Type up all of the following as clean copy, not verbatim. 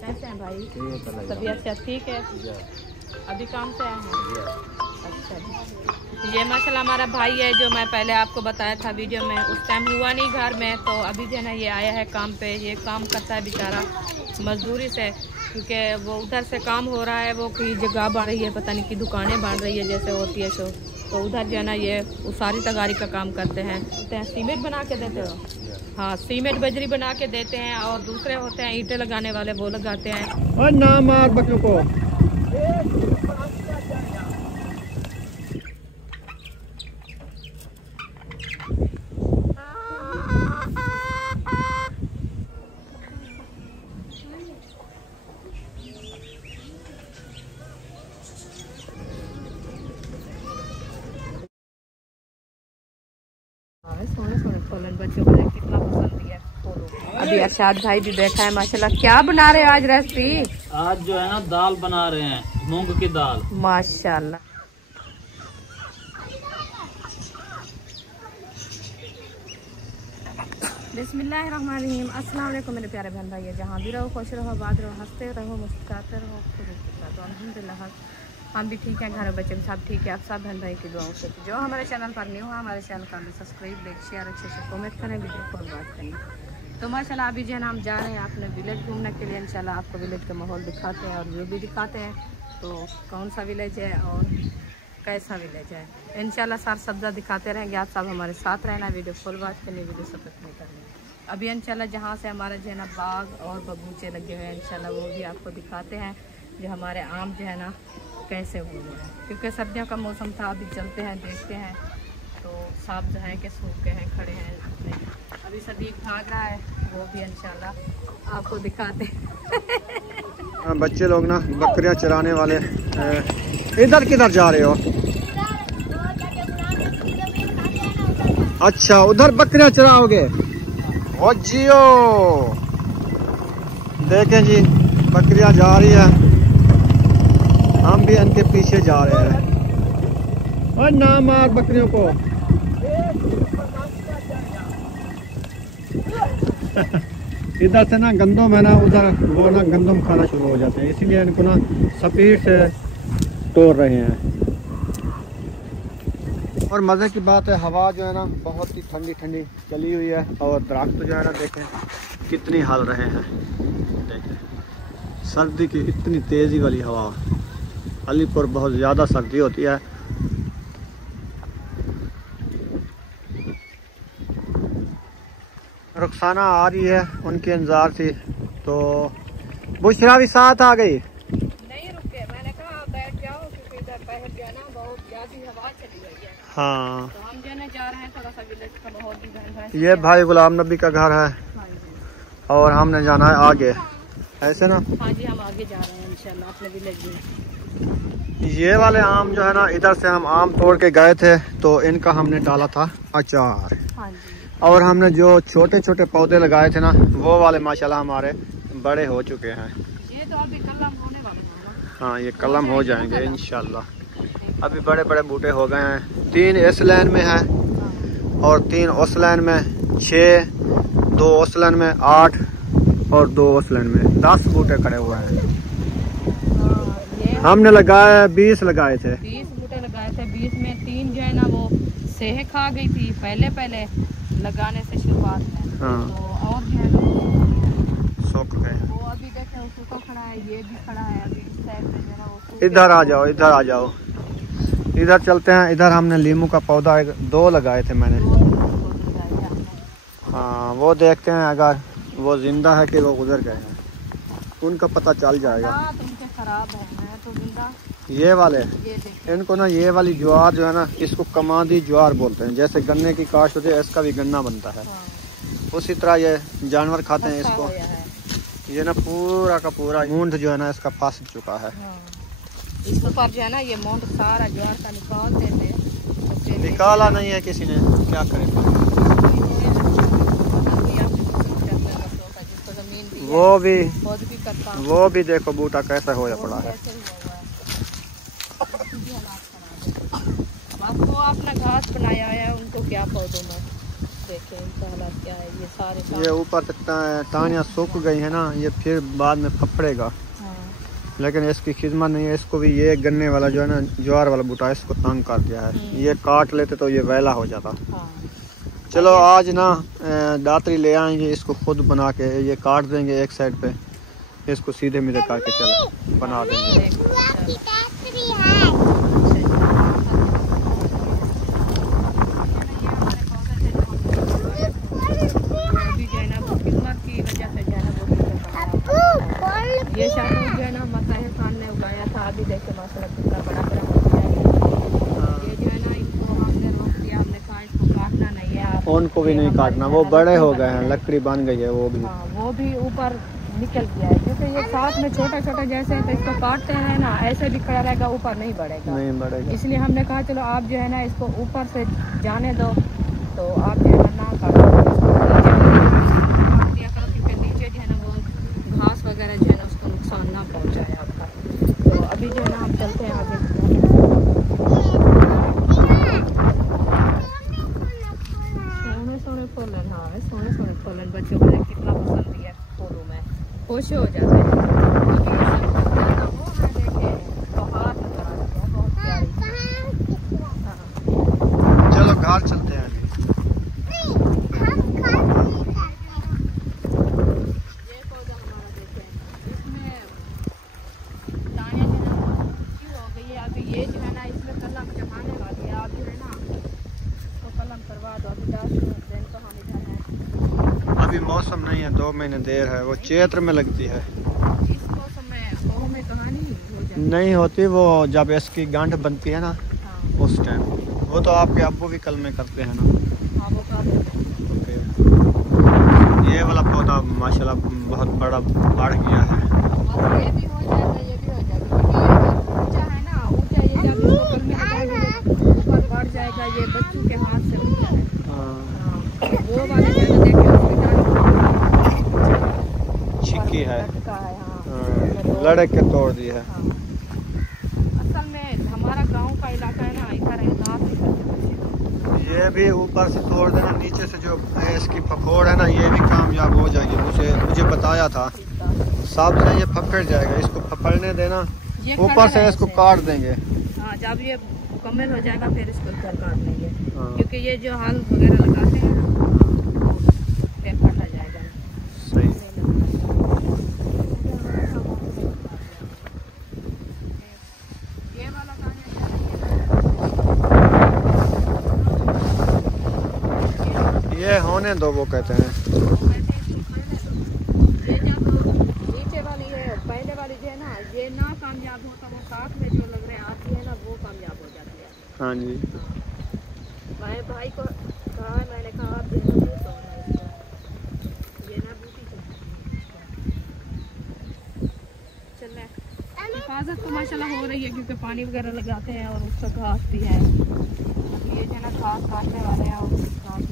कैसे हैं भाई? तबीयत से ठीक है? अभी काम से आए हैं? अच्छा जी। ये माशाल्लाह हमारा भाई है जो मैं पहले आपको बताया था वीडियो में, उस टाइम हुआ नहीं घर में, तो अभी जो है ना ये आया है काम पे। ये काम करता है बेचारा मजदूरी से, क्योंकि वो उधर से काम हो रहा है, वो कोई जगह बन रही है, पता नहीं कि दुकानें बन रही है जैसे होती है सो, तो उधर जो है ना ये उसारी तगारी का काम करते हैं। सीमेंट बना के देते हो? हाँ, सीमेंट बजरी बना के देते हैं, और दूसरे होते हैं ईंटें लगाने वाले, वो लगाते हैं। और ना मार बकरों को। बच्चों को कितना पसंद है फूल। अभी अरशाद भाई भी बैठा है माशाल्लाह। क्या बना रहे हो आज रेसिपी? आज जो है ना दाल बना रहे हैं, मूंग की दाल माशाल्लाह। बिस्मिल्लाहिर्रहमानिर्रहीम। अस्सलाम वालेकुम मेरे प्यारे बहन भाई, जहाँ भी रहो खुश रहो, बात रहो, हंसते रहो, मुस्कुराते रहो। तो अल्हम्दुलिल्लाह हम भी ठीक हैं, घर में बच्चे भी सब ठीक है। आप सब बहन भाई की दुआओं से जो हमारे चैनल पर न्यू है, हमारे चैनल का भी सब्सक्राइब, लाइक, शेयर, अच्छे से कमेंट करें, वीडियो को बात करें। तो माशाल्लाह अभी जो है ना हम जा रहे हैं अपने विलेज घूमने के लिए। इंशाल्लाह आपको विलेज का माहौल दिखाते हैं और व्यू भी दिखाते हैं, तो कौन सा विलेज है और कैसा विलेज है इंशाल्लाह सार सब्जा दिखाते रहेंगे। आप सब हमारे साथ रहना, वीडियो फुल वॉच करनी, वीडियो सपोर्ट नहीं करनी। अभी इंशाल्लाह जहाँ से हमारा जो है ना बाग और बगीचे लगे हुए हैं, इंशाल्लाह वो भी आपको दिखाते हैं। जो हमारे आम जो है ना कैसे हुए हैं, क्योंकि सर्दियों का मौसम था। अभी चलते हैं देखते हैं, तो साफ जो है कि सूख के हैं, खड़े हैं अपने। अभी सदीक भाग रहा है, वो भी इंशाल्लाह आपको दिखाते हैं। बच्चे लोग ना बकरियां चराने वाले। इधर किधर जा रहे हो? अच्छा, उधर बकरियां चराओगे? ओ जियो, देखें जी बकरियां जा रही है, हम भी इनके पीछे जा रहे हैं। और ना मार बकरियों को। इधर से ना गंदम है ना, उधर वो ना गंदम खाना शुरू हो जाते हैं, इसीलिए इनको ना स्पीड से तोड़ रहे हैं। और मज़े की बात है, हवा जो है ना बहुत ही ठंडी ठंडी चली हुई है, और दरख्त जो है ना देखें कितनी हल रहे हैं। देखें सर्दी की इतनी तेज़ी वाली हवा, अलीपुर बहुत ज़्यादा सर्दी होती है। रुखसाना आ रही है, उनके इंतजार थी, तो बुशरा भी साथ आ गई। नहीं रुके, मैंने कहा बैठ जाओ, क्योंकि इधर पहले जो है ना बहुत ज़्यादा हवा चली गई है। हाँ, तो हम जो है जा रहे हैं थोड़ा सा विलेज का माहौल भी बन रहा है। ये भाई गुलाम नबी का घर है, और हमने जाना है आगे, ऐसे ना। हाँ जी, हम आगे जा रहे हैं इंशाल्लाह अपने विलेज में। ये वाले आम जो है ना, इधर से हम आम तोड़ के गए थे, तो इनका हमने डाला था अचार। हाँ जी। और हमने जो छोटे छोटे पौधे लगाए थे ना, वो वाले माशाल्लाह हमारे बड़े हो चुके हैं। ये तो अभी कलम होने वाले हैं। हाँ, ये कलम हो जाएंगे इंशाल्लाह। अभी बड़े बड़े बूटे हो गए हैं। 3 इस लाइन में है, और 3 उस लाइन में, 6, 2 उस लाइन में, 8 और 2 उस लाइन में, 10 बूटे खड़े हुए हैं। हमने लगाए 20 लगाए थे। 20 बूटे लगाए थे, 20 में 3 जो है ना वो सेह खा गई थी पहले लगाने से शुरुआत में। हाँ, तो और जो है ना सूख गए। वो अभी देखें वो सूखा खड़ा है, ये भी खड़ा है। अभी इस साइड पे जो है ना वो इधर आ जाओ, इधर आ जाओ, इधर चलते हैं। इधर हमने लीमू का पौधा 2 लगाए थे मैंने। हाँ, वो देखते हैं अगर वो जिंदा है कि वो गुजर गए हैं, उनका पता चल जाएगा। तुमके खराब है तो जिंदा। ये वाले ये इनको ना, ये वाली ज्वार जो है ना, इसको कमादी ज्वार बोलते हैं। जैसे गन्ने की काश्त होती है, इसका भी गन्ना बनता है। हाँ। उसी तरह ये जानवर खाते हैं इसको। है। ये ना पूरा का पूरा मूंड जो है ना इसका फंस चुका है। हाँ। इसके ऊपर जो है ना ये मूंड सारा ज्वार का निकाल देते। निकाला नहीं है किसी ने, क्या करें। वो भी देखो बूटा कैसा होया पड़ा है। अब आपको अपना घास बनाया है, उनको क्या पौधों में देखें इनका हालात क्या है। ये सारे ये ऊपर तक टाहनियाँ सूख गई है ना, ये फिर बाद में फफड़ेगा। हाँ। लेकिन इसकी खिदमत नहीं है। इसको भी ये गन्ने वाला जो है ना, ज्वार वाला बूटा, इसको तंग कर दिया है। ये काट लेते तो ये वैला हो जाता। हाँ। चलो आज ना दातरी ले आएंगे, इसको खुद बना के ये काट देंगे एक साइड पे, इसको सीधे सीधे करके चलो बना देंगे। ये शाम जो है ना मसाहिर खान ने उगाया था, अभी देखे माशाल्लाह कितना बड़ा बड़ा हो गया है। ये जो है ना इनको हमने रोक दिया, हमने कहा इसको काटना नहीं है। आप उनको भी नहीं काटना, वो बड़े हो गए हैं, लकड़ी बन गई है वो भी। हाँ, वो भी ऊपर निकल गया है क्योंकि ये साथ में छोटा छोटा जैसे है तो इसको काटते हैं ना, ऐसे भी खड़ा रहेगा, ऊपर नहीं बढ़ेगा। नहीं बढ़ेगा। इसलिए हमने कहा चलो आप जो है ना इसको ऊपर से जाने दो, तो आप जो है ना काटो, क्योंकि नीचे जो है ना वो घास वगैरह जो है ना उसको नुकसान ना पहुँचाए आपका। तो अभी जो है ना हम चलते हैं आगे। सोने सोने फूलन, हाँ सोने सोने फूलन, बच्चों को कितना पसंद है फूलों में, खुश हो जाते हैं। अभी ये सब वो है देखे पहाड़ नजर आ रहा है, बहुत प्यारी। हाँ। चलो घर चलते हैं। ये पौधा हमारा देखें, इसमें दाने जो है ना सूखी हो गई है। अभी ये जो है ना इसमें कलम जमाने वाली है, आप जो है ना इसको कलम करवा दो। अभी 10 दिन तो हम इधर हैं। अभी मौसम नहीं है, 2 महीने देर है, वो चैत्र में लगती है। इस मौसम में कहानी हो जाती नहीं होती, वो जब इसकी गांठ बनती है ना हाँ। उस टाइम। वो तो आपके अब्बू भी कल में करते हैं ना। हाँ वो काफी ये वाला पौधा माशाल्लाह बहुत बड़ा बढ़ गया है। और ये भी हो जाएगा, ये भी हो जाएगा क्योंकि ये ऊंचा है ना, ऊंचा ये जब इसको कल में लगाएंगे ऊपर बढ़ जाएगा। ये बच्चों के हाथ से ऊंचा है। हाँ। वो वाले जो है देखे छिक्की है, लटका है। हाँ। लड़क के तोड़ दी है। हाँ। असल में हमारा गांव का इलाका है ना, इधर एहसास नहीं करते। ये भी ऊपर से तोड़ देना, नीचे से जो इसकी फफोड़ है ना, ये भी कामयाब हो जाएगी। मुझे बताया था साहब से, ये फफड़ जाएगा, इसको फफड़ने देना, ऊपर से इसको काट देंगे। हाँ, जब ये मुकम्मल हो जाएगा फिर इसको इधर काट लेंगे। हाँ। क्योंकि ये जो हल वगैरह लगाते हैं ना फिर काटा जाएगा। सही। ये वाला ये होने दो, वो कहते हैं। ये जब नीचे वाली है, पहले वाली जो है ना, ये ना कामयाब हो तो वो साथ में जो लग रहे हैं आती है ना, वो कामयाब हो जाती है। हाँ जी। मैं भाई को कहा, मैंने कहा आप जो है ना बूट होना इसको, ये ना बूटी चल हिफाजत तो माशाल्लाह हो रही है क्योंकि पानी वगैरह लगाते हैं और उसका घास भी है। ये जो है ना घास काटने वाले हैं और घास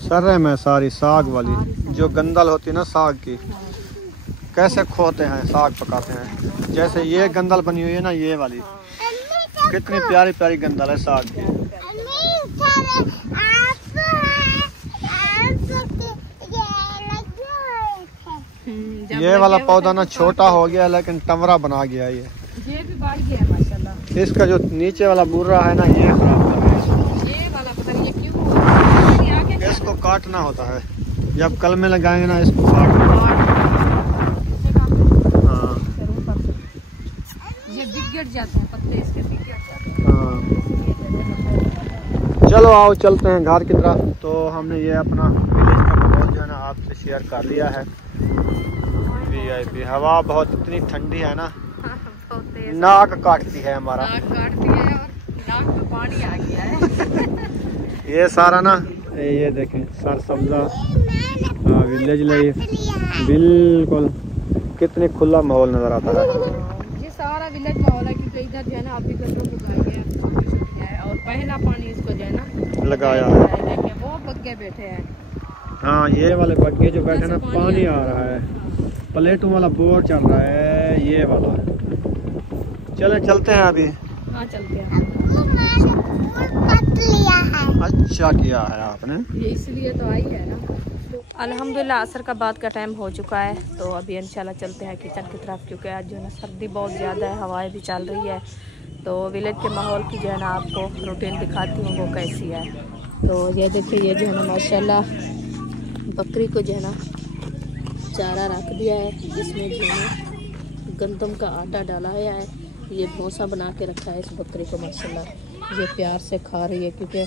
सर्रे में सारी साग वाली जो गंदल होती है ना साग की, कैसे खोते हैं, साग पकाते हैं। जैसे ये गंदल बनी हुई है ना, ये वाली कितनी प्यारी प्यारी गंदल है साग की। ये वाला पौधा ना छोटा हो गया लेकिन टमरा बना गया। ये भी बढ़ गया है माशाल्लाह। इसका जो नीचे वाला बुर्रा है ना, ये खराब कर रहा है। ये वाला पता नहीं ये क्यों हुआ है। इसको काटना होता है, जब कल में लगाएंगे ना इसको काटना। हाँ ये बिगड़ जाते हैं पत्ते, इसके बिगड़ जाते हैं। हाँ। चलो आओ चलते हैं घर की तरफ। तो हमने ये अपना विलेज का माहौल जो है ना आपसे शेयर कर लिया है। VIP हवा बहुत इतनी ठंडी है ना, नाक काटती है हमारा, नाक काटती है और नाक में पानी आ गया है। ये सारा ना, ये देखें सर सब्जा विलेज लाइफ, बिल्कुल कितनी खुला माहौल नजर आता है। ये सारा विलेज माहौल है क्योंकि इधर जो है ना अभी गन्नों को उगाई है और पहला पानी इसको जो है ना लगाया है। देखिए वो बग्गे बैठे हैं। हाँ, ये वाले बग्गे जो बैठे ना, पानी आ रहा है। प्लेटों वाला बोर चल रहा है, ये वाला। चले चलते हैं अभी। हाँ चलते हैं। अच्छा किया है आपने। ये इसलिए तो आई है ना। अल्हम्दुलिल्लाह असर का बाद का टाइम हो चुका है, तो अभी इंशाल्लाह चलते हैं किचन की तरफ, क्योंकि आज जो है ना सर्दी बहुत ज़्यादा है, हवाएं भी चल रही है। तो विलेज के माहौल की जो है ना आपको रूटीन दिखाती हूँ वो कैसी है। तो ये देखिए, ये जो है ना माशाल्लाह बकरी को जो है ना चारा रख दिया है, इसमें जो है ना गंदम का आटा डाला है, ये भूसा बना के रखा है इस बकरी को। माशाल्लाह ये प्यार से खा रही है, क्योंकि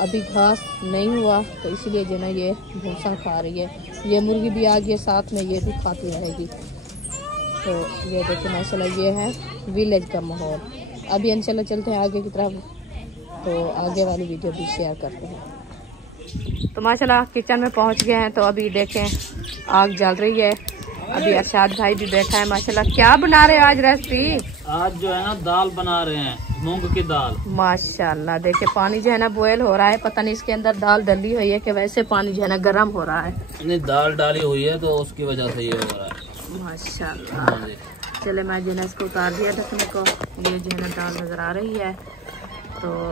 अभी घास नहीं हुआ तो इसलिए जो ना ये भूसा खा रही है। ये मुर्गी भी आ गई साथ में, ये भी खाती रहेगी। तो ये देखिए माशाल्लाह ये है विलेज का माहौल। अभी इंशाल्लाह चलते हैं आगे की तरफ, तो आगे वाली वीडियो भी शेयर करते हैं। तो माशाल्लाह किचन में पहुंच गए हैं, तो अभी देखें आग जल रही है। अभी अरशाद भाई भी बैठा है। माशाल्लाह क्या बना रहे हो आज रेसिपी? आज जो है ना दाल बना रहे हैं, मूंग की दाल। माशाल्लाह देखिए पानी जो है ना बॉयल हो रहा है, पता नहीं इसके अंदर दाल डली हुई है कि वैसे पानी जो है ना गर्म हो रहा है। नहीं, दाल डाली हुई है तो उसकी वजह से ये हो रहा है। माशाल्लाह। चले मैं जो है ना इसको उतार दिया ढकने को। ये जो है ना दाल नजर आ रही है, तो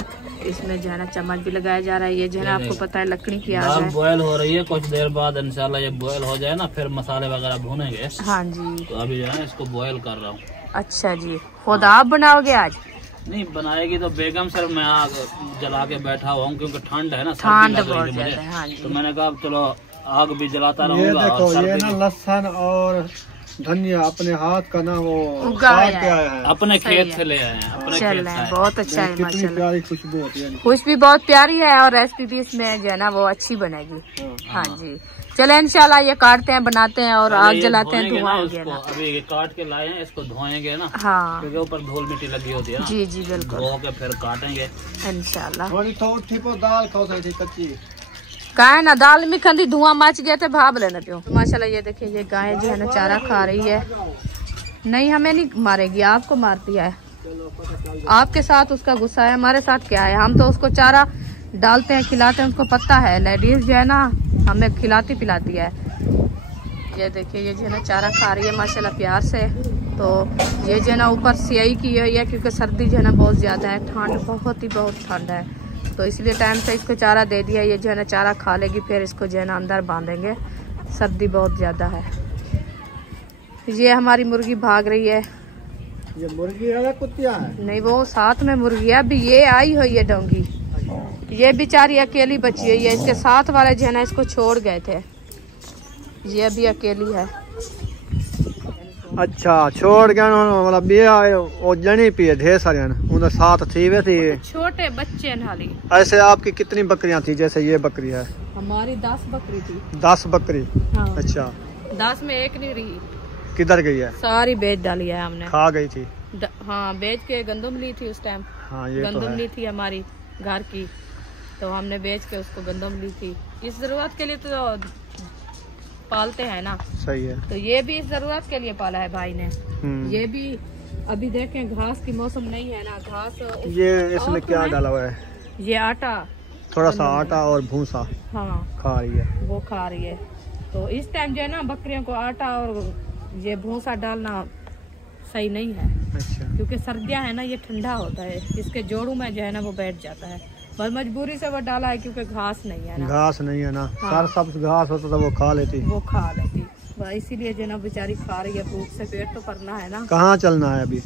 इसमें जो है ना चम्मच भी लगाया जा रहा है। ये जो है ना आपको पता है लकड़ी की आग दाल है। बॉयल हो रही है, कुछ देर बाद इंशाल्लाह ये बॉयल हो जाए ना, फिर मसाले वगैरह भूनेंगे। हाँ जी। तो अभी जो है ना इसको बॉयल कर रहा हूँ। अच्छा जी, खुद आप बनाओगे आज? नहीं, बनाएगी तो बेगम, सर मैं आग जला के बैठा हुआ हूँ, क्योंकि ठंड है ना, ठंड सर्दी लग बहुत रही थी ज्यादा मुझे। है। हाँ जी। तो मैंने कहा चलो आग भी जलाता ये रहूंगा। देखो, और ये सर्दी ना लहसुन और धनिया अपने हाथ का ना वो उगाया काट के आया है। अपने सही खेत है। से ले आए हैं, अपने चल खेत रहे से हैं, आए। बहुत अच्छा है कितनी माशाल्लाह। प्यारी खुशबू होती है। खुशबू बहुत प्यारी है और रेसिपी भी इसमें जो है ना वो अच्छी बनेगी। हाँ जी। चले इंशाल्लाह ये काटते हैं, बनाते हैं और आग ये जलाते हैं, धोएंगे धुआं ना हो गया इसको। ना। अभी ये काट के लाए हैं, इसको धोएंगे ना, हाँ क्योंकि ऊपर धूल मिट्टी लगी होती है ना। जी जी बिल्कुल, धो के फिर काटेंगे इंशाल्लाह। थोड़ी तो उठी पर दाल खाओ थी कच्ची। गाय ना दाल में खंदी धुआं मच गया थे, भाप लेना पियो। तो माशाल्लाह ये देखिए ये गाय जो है ना चारा खा रही है। नहीं हमें नहीं मारेगी, आपको मारती है। आपके साथ उसका गुस्सा है, हमारे साथ क्या है? हम तो उसको चारा डालते हैं, खिलाते हैं, उसको पता है। लेडीज जो है ना हमें खिलाती पिलाती है। ये देखिए ये जो है ना चारा खा रही है माशाल्लाह प्यार से। तो ये जो है ना ऊपर सियाई की हुई है, क्योंकि सर्दी जो है ना बहुत ज़्यादा है, ठंड बहुत ठंड है, तो इसलिए टाइम से इसको चारा दे दिया। ये जो है ना चारा खा लेगी, फिर इसको जो है ना अंदर बांधेंगे, सर्दी बहुत ज़्यादा है। ये हमारी मुर्गी भाग रही है। ये मुर्गी है कुतिया है? नहीं वो साथ में मुर्गी है। अभी ये आई हुई है डोंगी, ये बेचारी अकेली बची हुई है। इसके साथ वाले जो है ना इसको छोड़ गए थे, ये अभी अकेली है। अच्छा छोड़ गया मतलब ये आए वो जनी पिए ढेर सारे उनके साथ थी वे थी छोटे बच्चे नाली। ऐसे आपकी कितनी बकरियां थी? जैसे ये बकरी है, हमारी 10 बकरी थी। 10 बकरी? हाँ। अच्छा 10 में एक नहीं रही, किधर गई है? सारी बेच डाली है हमने। खा गई थी? हाँ बेच के गंदम ली थी उस टाइम। हाँ ये तो गंदम है। ली थी हमारी घर की, तो हमने बेच के उसको गंदम ली थी। इस जरूरत के लिए तो पालते हैं ना। सही है। तो ये भी इस जरूरत के लिए पाला है भाई ने। ये भी अभी देखें घास की मौसम नहीं है ना, घास ये इसमें क्या डाला हुआ है? ये आटा, थोड़ा सा आटा और भूसा हाँ खा रही है, वो खा रही है। तो इस टाइम जो है ना बकरियों को आटा और ये भूसा डालना सही नहीं है। अच्छा। क्योंकि सर्दियां है ना, ये ठंडा होता है, इसके जोड़ों में जो है ना वो बैठ जाता है। बस मजबूरी से वो डाला है, क्योंकि घास नहीं है ना। घास नहीं है ना। हाँ। सब घास होता था वो खा लेती, वो खा लेती, इसीलिए जो है ना बेचारी खा रही है। भूख से पेट तो भरना है ना। कहाँ चलना है अभी?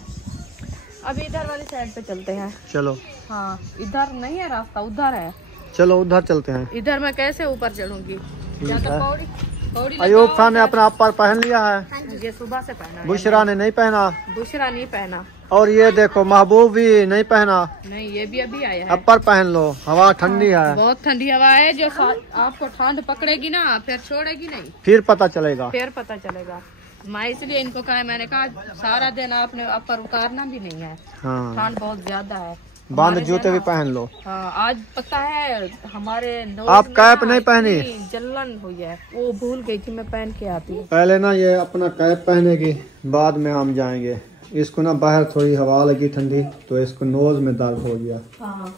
अभी इधर वाली साइड पे चलते हैं। चलो। हाँ इधर नहीं है रास्ता, उधर है। चलो उधर चलते हैं। इधर मैं कैसे ऊपर चढ़ूंगी? या तो पौड़ी पौड़ी अयूब लगाओ। खान ने अपना अपर पहन लिया है, ये सुबह से पहना है। बुशरा ने नहीं पहना, बुशरा नहीं पहना। और ये देखो महबूब भी नहीं पहना। नहीं ये भी अभी आया है। अपर पहन लो, हवा ठंडी है। बहुत ठंडी हवा है, जो आपको ठंड पकड़ेगी ना फिर छोड़ेगी नहीं, फिर पता चलेगा। फिर पता चलेगा। मैं इसलिए इनको कहा, मैंने कहा सारा दिन आपने अपर उतारना भी नहीं है, हाँ ठंड बहुत ज्यादा है। बांध हमारे जूते जो भी है ना, पहन लो। हाँ आज पता है हमारे नोज आप में कैप ना नहीं पहनी? इतनी जलन हुई है, वो भूल गई थी, मैं पहन के आती हूँ। पहले ना ये अपना कैप पहनेगी, बाद में हम जाएंगे। इसको ना बाहर थोड़ी हवा लगी ठंडी, तो इसको नोज में दर्द हो गया। हाँ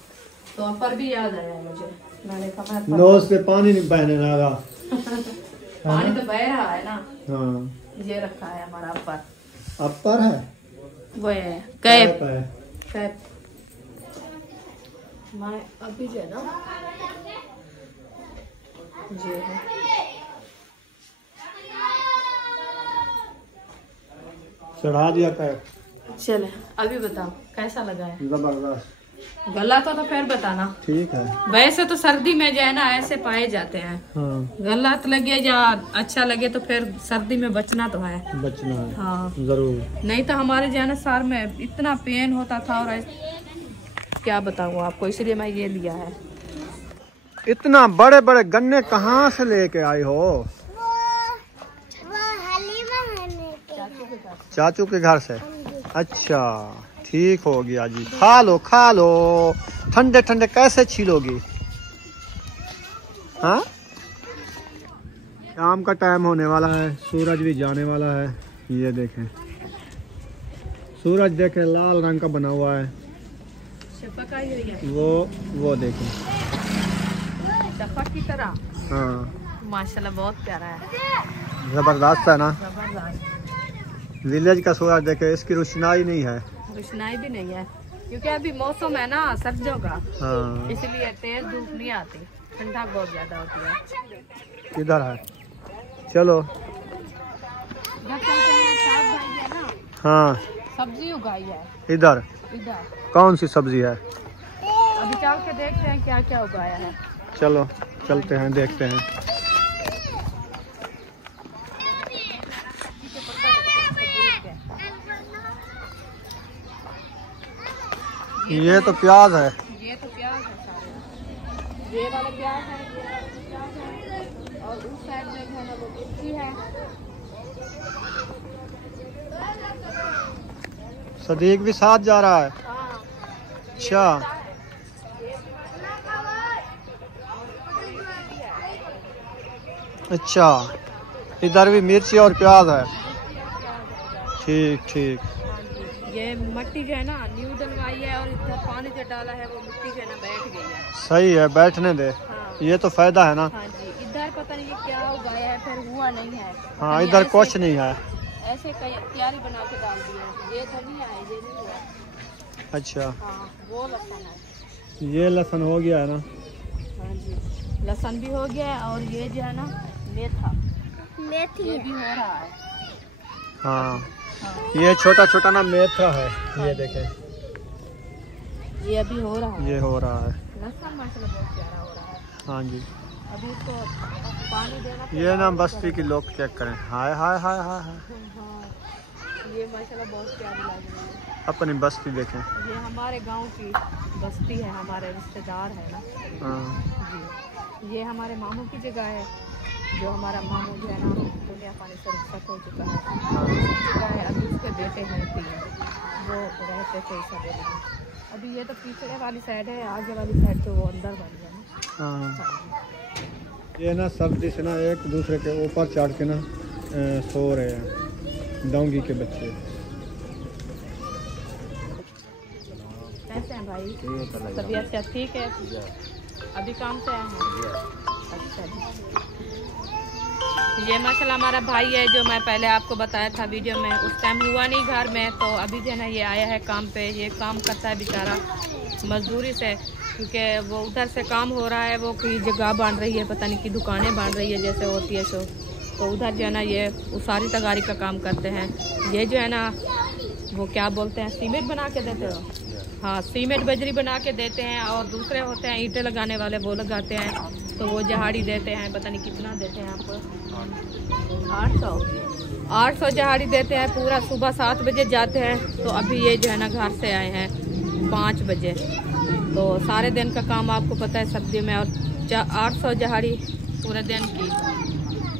तो अपर भी याद आया मुझे, मैंने कहा नोज से पानी नहीं बहने लगा। पानी तो बह रहा है ना। हाँ ये रखा है हमारा अपर, अपर है, वो है कैप। है। कैप मैं अभी जो है ना ये है चढ़ा दिया पैर। चले अभी बताओ कैसा लगा है? जबरदस्त। गला तो फिर बताना। ठीक है। वैसे तो सर्दी में जो है ना ऐसे पाए जाते हैं। हाँ। गलत लगे या अच्छा लगे तो फिर सर्दी में बचना तो है। बचना है। हाँ जरूर। नहीं तो हमारे जो है ना सर में इतना पेन होता था और क्या बताऊँ आपको, इसलिए मैं ये लिया है। इतना बड़े बड़े गन्ने कहाँ से लेके आई हो? चाचू के घर से। अच्छा ठीक हो गया जी, खा लो खा लो। ठंडे ठंडे कैसे छीलोगी? हाँ शाम का टाइम होने वाला है, सूरज भी जाने वाला है। ये देखें सूरज देखें लाल रंग का बना हुआ है। शफक आई हुई है। वो देखें शफक की तरह। हाँ माशाल्लाह बहुत प्यारा है। जबरदस्त है ना। जबरदस्त। विलेज का सूरज देखे, इसकी रोशनाई नहीं है। रोशनाई भी नहीं है क्योंकि अभी मौसम है ना सर्दियों का। हाँ इसलिए तेज धूप नहीं आती, ठंडा बहुत ज्यादा होती है। किधर है? चलो। इधर चलते हैं, साहब भाई है ना। हाँ सब्जी उगाई है इधर। इधर कौन सी सब्जी है? अभी चल के देखते हैं क्या क्या उगाया है। चलो चलते हैं देखते हैं। ये तो प्याज है। ये तो प्याज है सारे। ये वाला प्याज है, ये वाला प्याज है और उस साइड में जो है ना वो मिर्ची है। सदीक भी साथ जा रहा है। हाँ। अच्छा अच्छा इधर भी मिर्ची और प्याज है। ठीक ठीक। ये मिट्टी जो है ना न्यू डलवाई है और इधर पानी जो डाला है वो मिट्टी जो है ना बैठ गई है। सही है, बैठने दे। हाँ। ये तो फायदा है ना। हाँ जी, इधर पता नहीं ये क्या उगाया है, फिर हुआ नहीं है। हाँ इधर कुछ नहीं है। ऐसे तैयारी बना के डाल दी है। ये धनिया है, ये नहीं हुआ। अच्छा हाँ वो लहसुन है। ये लहसुन हो गया है ना। हाँ जी लहसुन भी हो गया है और ये जो है ना मेथा ये भी हो रहा है। हाँ हाँ। ये छोटा छोटा ना मेथा है। ये देखें ये अभी हो रहा है। ये हो रहा है। लहसुन माशाल्लाह बहुत प्यारा हो रहा है। हाँ जी अभी इसको पानी देना। ये ना बस्ती के लोग चेक करें। हाय हाय हाय हाय हाय। हाँ ये माशाल्लाह बहुत प्यारी लग रही है। अपनी बस्ती देखें। ये हमारे गांव की बस्ती है, हमारे रिश्तेदार है ना। हाँ जी ये हमारे मामू की जगह है, जो हमारा मामू जो है ना दुनिया पानी से रुखसत हो चुका है। है अभी उसके बेटे हैं 3, वो रहते थे इस हवेली में। अभी ये तो पिछले वाली साइड है, आगे वाली साइड तो वो अंदर बन गया ना। हाँ ये ना सर्दी से ना एक दूसरे के ऊपर चढ़ के ना सो रहे हैं डोंगी के बच्चे। कैसे हैं भाई? तबीयत से ठीक है? अभी काम से आए हैं? अच्छा जी। ये माशाल्लाह हमारा भाई है, जो मैं पहले आपको बताया था वीडियो में, उस टाइम हुआ नहीं घर में, तो अभी जो है ना ये आया है काम पे। ये काम करता है बेचारा मजदूरी से, क्योंकि वो उधर से काम हो रहा है, वो कोई जगह बन रही है, पता नहीं कि दुकानें बन रही है जैसे होती है सो, तो उधर जो है ना ये उसारी तगारी का काम करते हैं। ये जो है ना वो क्या बोलते हैं, सीमेंट बना के देते हो। हाँ सीमेंट बजरी बना के देते हैं, और दूसरे होते हैं ईंटें लगाने वाले, वो लगाते हैं, तो वो जहाड़ी देते हैं, पता नहीं कितना देते हैं आपको, 800 जहाड़ी देते हैं पूरा। सुबह 7 बजे जाते हैं, तो अभी ये जो है ना घर से आए हैं 5 बजे, तो सारे दिन का काम आपको पता है सब्जी में, और 800 जहाड़ी पूरे दिन की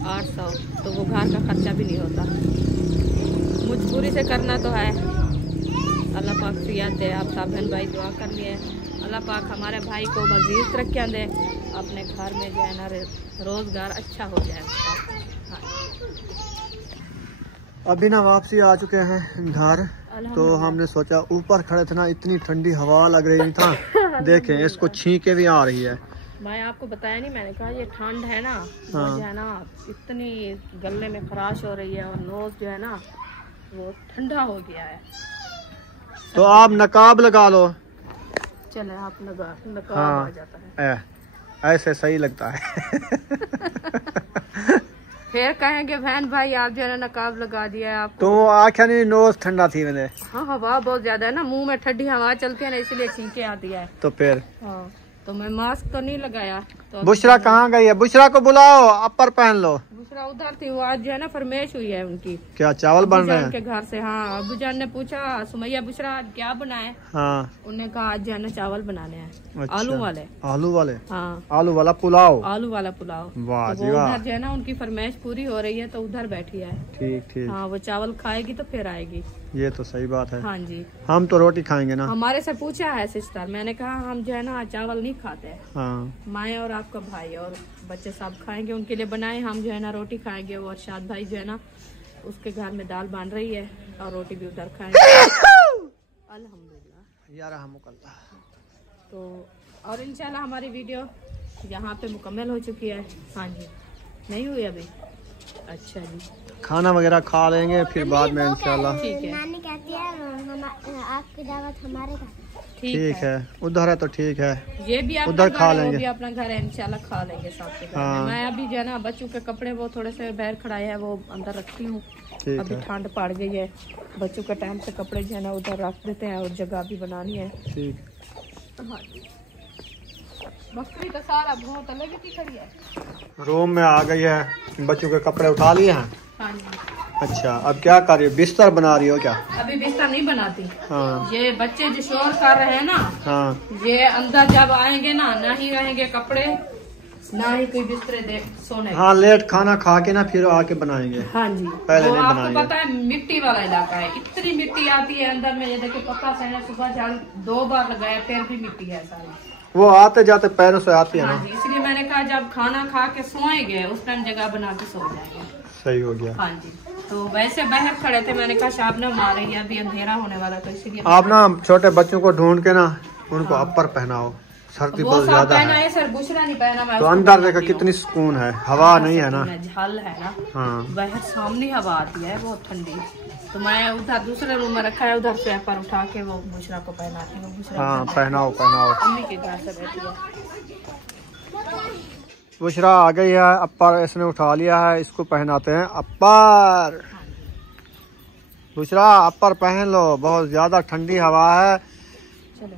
800, तो वो घर का खर्चा भी नहीं होता, मजबूरी से करना तो है। अल्लाह पाक सियात दे। आप सब बहन भाई दुआ कर लिए, अल्लाह पाक हमारे भाई को मज़ीद तरक्कियाँ दे, अपने घर में जो है ना रोज़गार अच्छा हो जाए उसका। हाँ। अभी ना वापसी आ चुके हैं घर, तो हमने सोचा ऊपर खड़े थे ना, इतनी ठंडी हवा लग रही था देखें इसको छींके भी आ रही है। मैं आपको बताया नहीं, मैंने कहा ये ठंड है ना, वो जो है ना इतनी गले में खराश हो रही है, और नोज जो है ना वो ठंडा हो गया है। तो आप नकाब लगा लो। चले आप लगा नकाब हाँ आ जाता है। ऐसे सही लगता है। फिर कहेंगे बहन भाई आप जो है ना नकाब लगा दिया है आपको। तो आख्या नहीं नोज ठंडा थी मैंने। हाँ हवा बहुत ज्यादा है ना, मुंह में ठंडी हवा चलती है ना, इसलिए छींके आती है। तो फिर हाँ तो मैं मास्क तो नहीं लगाया। तो बुशरा कहाँ गई है? बुशरा को बुलाओ, अपर पहन लो। दूसरा उधर थी, वो आज जो है ना फरमाइश हुई है उनकी। क्या चावल बन रहे अब्बूजान हैं? के घर से। हाँ अब्बूजान ने पूछा सुमैया बुशरा आज क्या बनाए? हाँ उन्होंने कहा आज जो है ना चावल बनाने हैं। अच्छा। आलू वाले। आलू वाले? हाँ आलू वाला पुलाव। आलू वाला पुलाव। वाह तो जी वो वाह। उधर जो है ना उनकी फरमाइश पूरी हो रही है तो उधर बैठी है। ठीक ठीक, हाँ वो चावल खाएगी तो फिर आएगी। ये तो सही बात है। हाँ जी हम तो रोटी खाएंगे ना। हमारे से पूछा है सिस्टर, मैंने कहा हम जो है ना चावल नहीं खाते हैं। हाँ माए और आपका भाई और बच्चे सब खाएंगे, उनके लिए बनाए, हम जो है ना रोटी खाएंगे। और शाद भाई जो है ना उसके घर में दाल बन रही है और रोटी भी उधर खाएंगे। अल्हम्दुलिल्लाह यार हमकल्ला। तो और इंशाल्लाह हमारी वीडियो यहाँ पे मुकम्मल हो चुकी है। हाँ जी नहीं हुई अभी? अच्छा जी खाना वगैरह खा लेंगे फिर बाद में इंशाल्लाह। ठीक है नानी कहती है आपकी दावत हमारे घर। ठीक है, उधर है तो ठीक है। ये भी अपना उधर घर खा है, वो लेंगे। भी अपना घर है, इंशाल्लाह खा लेंगे साथ के घर में। हाँ। मैं अभी जो है ना बच्चों के कपड़े वो थोड़े से बाहर खड़ाए हैं, वो अंदर रखती हूँ। ठीक अभी है ठंड पड़ गई है, बच्चों के टाइम से कपड़े जो है ना उधर रख देते हैं और जगह भी बनानी है। ठीक। हाँ जी। बकरी तो सारा बहुत अलग ही खड़ी है। रूम में आ गई है, बच्चों के कपड़े उठा लिए हैं। हाँ जी अच्छा अब क्या कर रही हो? बिस्तर बना रही हो क्या? अभी बिस्तर नहीं बनाती। हाँ ये बच्चे जो शोर कर रहे हैं ना, हाँ ये अंदर जब आएंगे ना नहीं रहेंगे कपड़े, ना ही कोई बिस्तरे देख सोने। हाँ लेट खाना खा के ना फिर आके बनाएंगे। हाँ जी पहले वो नहीं आपको बनाएंगे। पता है मिट्टी वाला इलाका है, इतनी मिट्टी आती है अंदर में। ये देखिए पक्का से है, सुबह झाड़ू 2 बार लगाया फिर भी मिट्टी है सारी। वो आते जाते पैरों से आती है हाँ ना। जी इसलिए मैंने कहा जब खाना खा के सोएंगे उस टाइम जगह बना के सो जाएंगे। सही हो गया। हाँ जी तो वैसे बाहर खड़े थे, मैंने कहा शाबनम आ रही है, अभी अंधेरा होने वाला तो इसीलिए आप ना छोटे बच्चों को ढूंढ के ना उनको अपर पहनाओ, सर्दी वो बहुत सब ज्यादा पहना है। है सर, बुशरा नहीं पहना। मैं तो उसको अंदर देखो पहनाती हूँ। कितनी सुकून है, हवा नहीं है ना। झल है ना, हाँ बाहर सामने हवा आती है बहुत ठंडी। तो मैं उधर दूसरे रूम में रखा है, उधर से पर उठा के वो बुशरा को पहनाती हूँ। बुशरा हाँ पहनाओ पहनाओ। अम्मी के घर से बैठी है। बुशरा आ गई है, अपर इसने उठा लिया है, इसको पहनाते हैं अपर। बुशरा अपर पहन लो, बहुत ज्यादा ठंडी हवा है, चलो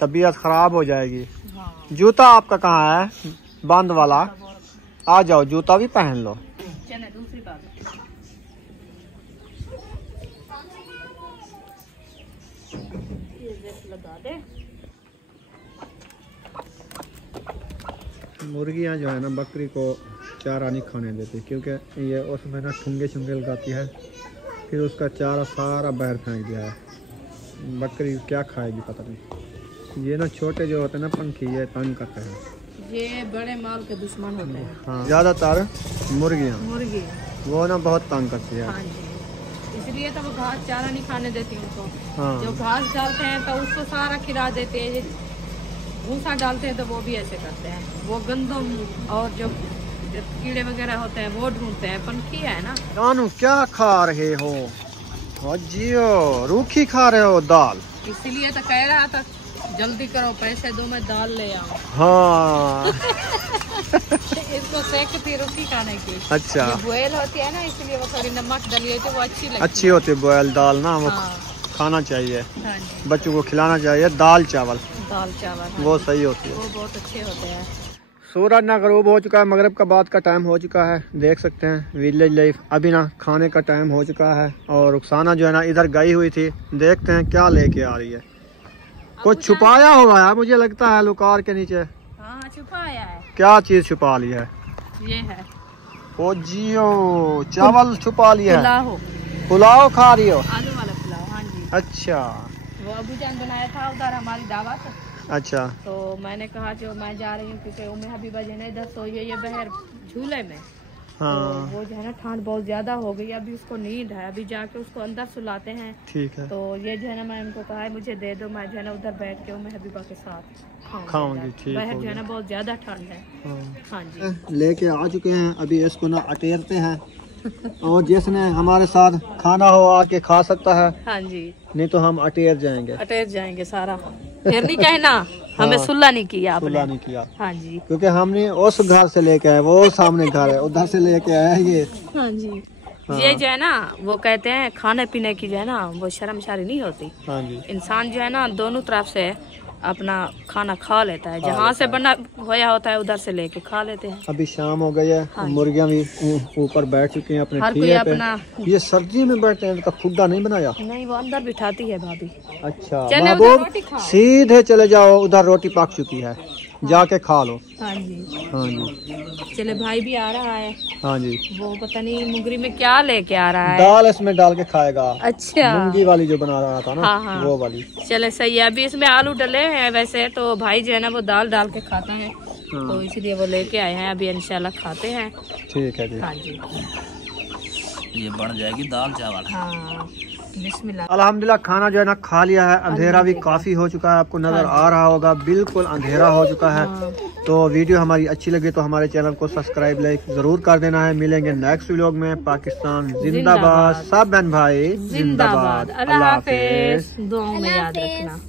तबीयत खराब हो जाएगी। हाँ जूता आपका कहाँ है? बंद वाला आ जाओ, जूता भी पहन लो। चले दूसरी बात लगा दे। मुर्गियाँ जो है ना बकरी को चारा नहीं खाने देती, क्योंकि ये उसमें ना ठुंगे छुंगे लगाती है, फिर उसका चारा सारा बाहर फेंक दिया है। बकरी क्या खाएगी पता नहीं। ये ना छोटे जो होते हैं ना पंखी, ये तंग करते हैं। ये बड़े माल के दुश्मन होते हैं। हाँ ज्यादातर मुर्गियाँ मुर्गी। वो ना बहुत तंग करती है। हाँ जी इसलिए तो वो घास चारा नहीं खाने देती उनको। हाँ जो घास डालते हैं तो उसको सारा खिला देते हैं, भूसा डालते हैं तो वो भी ऐसे करते हैं। वो गंदम और जो कीड़े वगैरह होते हैं वो ढूंढते हैं। पंखी है ना। जानू क्या खा रहे हो? जियो रूखी खा रहे हो दाल? इसीलिए तो कह रहा था जल्दी करो, पैसे दो मैं दाल ले आऊँ। हाँ इसको सेकती रोटी खाने की। अच्छा ये बॉयल होती है ना, इसलिए वो थोड़ी नमक डली तो वो अच्छी लगती अच्छी होती है बॉयल दाल ना, वो हाँ खाना चाहिए, हाँ जी बच्चों को खिलाना चाहिए। दाल चावल दाल चावल हाँ वो जी, सही होती है। वो बहुत अच्छे होते हैं। सूरज ना गरूब हो चुका है, मगरिब का बाद का टाइम हो चुका है, देख सकते हैं विलेज लाइफ। अभी ना खाने का टाइम हो चुका है और रुखसाना जो है ना इधर गई हुई थी, देखते हैं क्या लेके आ रही है। कुछ छुपाया हुआ है मुझे लगता है लुकार के नीचे। हाँ छुपाया है। क्या चीज छुपा ली है? ये है ओ जियो चावल छुपा लिया है। पुलाव, पुलाव खा रही हो? आलू वाला पुलाव। हाँ जी अच्छा वो अबूजान बनाया था उधर हमारी दावत। अच्छा तो मैंने कहा जो मैं जा रही हूँ क्योंकि उम्मे हबीबा जी ने इधर सोई है ये बहर झूले में। हाँ तो वो जो है ना ठंड बहुत ज्यादा हो गई, अभी उसको नींद है, अभी जाके उसको अंदर सुलाते हैं। ठीक है तो ये जो है ना मैं उनको कहा है मुझे दे दो, मैं जो है ना उधर बैठ के उम्मे हबीबा के साथ खाऊंगी। ठीक बहर हो जो है गया। ना बहुत ज्यादा ठंड है। हाँ। हाँ जी लेके आ चुके हैं, अभी इसको ना अटेरते हैं और जिसने हमारे साथ खाना हो आके खा सकता है, हाँ जी नहीं तो हम अटेर जाएंगे। अटैच जाएंगे सारा। फिर नहीं कहना हमें सुल्ला नहीं किया सुल्ला आपने। नहीं किया, हाँ जी क्योंकि हमने उस घर से लेके आए, वो सामने घर है, उधर से लेके आया है ये। हाँ जी। ये जो है ना वो कहते हैं खाने पीने की जो है ना वो शर्मशारी नहीं होती। हाँ जी। इंसान जो है ना दोनों तरफ से अपना खाना खा लेता है, जहाँ से बना होया होता है उधर से लेके खा लेते हैं। अभी शाम हो गई है, हाँ। मुर्गियां भी ऊपर बैठ चुकी हैं अपने हर कोई ठिये पे। अपना ये सर्दियों में बैठते हैं, इनका खुदा नहीं बनाया। नहीं वो अंदर बिठाती है भाभी। अच्छा चले उधर महबूब, रोटी खाओ। सीधे चले जाओ, उधर रोटी पक चुकी है, जाके खा लो। हाँ जी। हाँ जी। चले भाई भी आ रहा है, हाँ जी। वो पता नहीं मुंगरी में क्या लेके आ रहा है। दाल इसमें डाल के खाएगा। अच्छा मूंगी वाली जो बना रहा था ना, हाँ, हाँ। वो वाली। चले सही है। अभी इसमें आलू डले हैं वैसे तो भाई जो है ना वो दाल डाल के खाता है, तो इसलिए वो लेके आए हैं। अभी इंशाल्लाह खाते हैं। ठीक है जी। हाँ जी। ये बन जाएगी दाल चावल। हाँ बिस्मिल्लाह। अल्हम्दुलिल्लाह खाना जो है ना खा लिया है। अंधेरा भी काफी हो चुका है, आपको नजर आ रहा होगा, बिल्कुल अंधेरा हो चुका है। तो वीडियो हमारी अच्छी लगी तो हमारे चैनल को सब्सक्राइब लाइक जरूर कर देना है। मिलेंगे नेक्स्ट व्लॉग में। पाकिस्तान जिंदाबाद, सब बहन भाई जिंदाबाद। अल्लाह हाफिज, दुआओं में याद रखना।